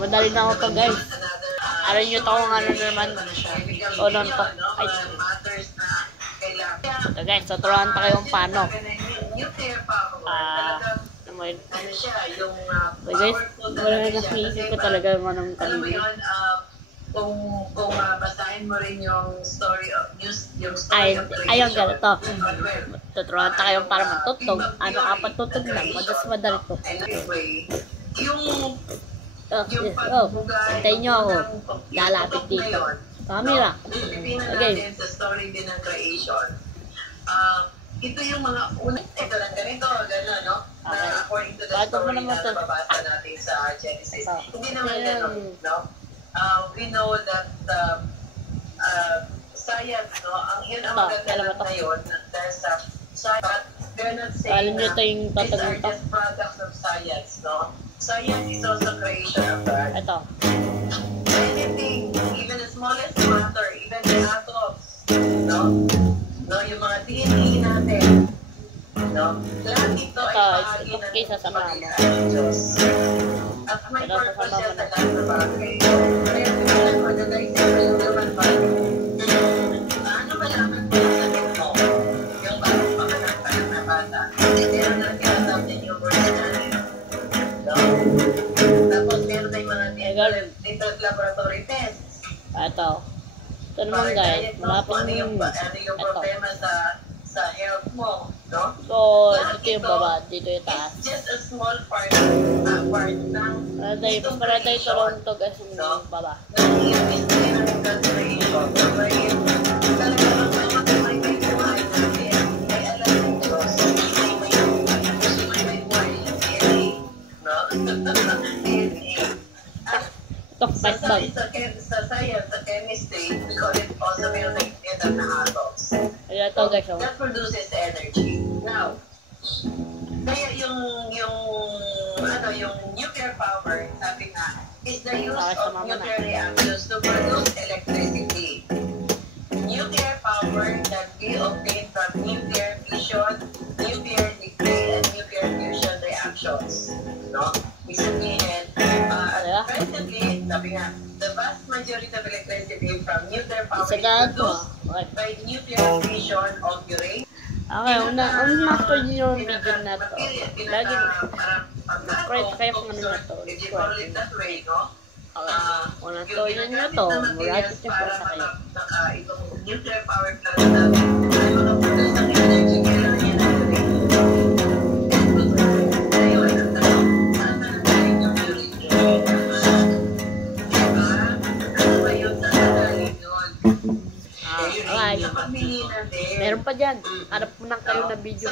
Madali na ako to, guys. Alam nyo to kung ano naman. O nun to. Ay. Ito guys, tuturuan pa kayong paano. Okay guys, wala na naisip ko talaga manong kanina. Kung basahin mo rin yung story of news, yung story of creation. Ayun, ganito. Tuturuan pa kayong para matutog. Ano apat tutog lang, madali to. Anyway, yung hintayin nyo ako. Lalapit dito. Camera. Okay. Sa story din ng creation. Ito yung mga unang ito lang ganito, gano'n, no? Na according to the story na nababasa natin sa Genesis. Hindi naman gano'n, no? We know that science, no? Ang yun ang magagalang na yun. Dahil sa science, they're not saying na these are just products of science, no? Science is also creation of God. Ito. Anything, even the smallest matter, even the atoms, no? No, yung mga DNA natin, no? Lahat ito ay bahagi ng Diyos. At may purpose siya sa lahat ng bagay. Kaya tingnan mo na naisipin naman ba? Paano malaman mo sa mo? Yung bagong panganak na bata. Meron na tinatawag din yung personality. No? Tapos meron tayong mga different laboratory tests. Ito. Ito naman guys, malapit ano yung problema sa health mo, no? So, dito yung baba, dito yung taas. It's just a small part ng Para tayo tulong to guys yung baba. Sa science, sa chemistry, we call it also meron na atoms. That produces energy. Now, kaya yung nuclear power, sabi nga, is the use of nuclear reactions to produce electricity. Nuclear power that we obtain from nuclear fission, nuclear decay, and nuclear fusion reactions. No? Recently, presently, sabi nga, the vast majority of electricity from nuclear power is produced by nuclear fission of uranium. Okay, una po yung video na to. Lagi subscribe kayo kung ano na to. Okay, una to yun na to. Maraming siya para sa kayo. Itong nuclear power plant na ay makaproduce ng energy. Kailangan yan na meron pa dyan. Harap mo lang kayo na video.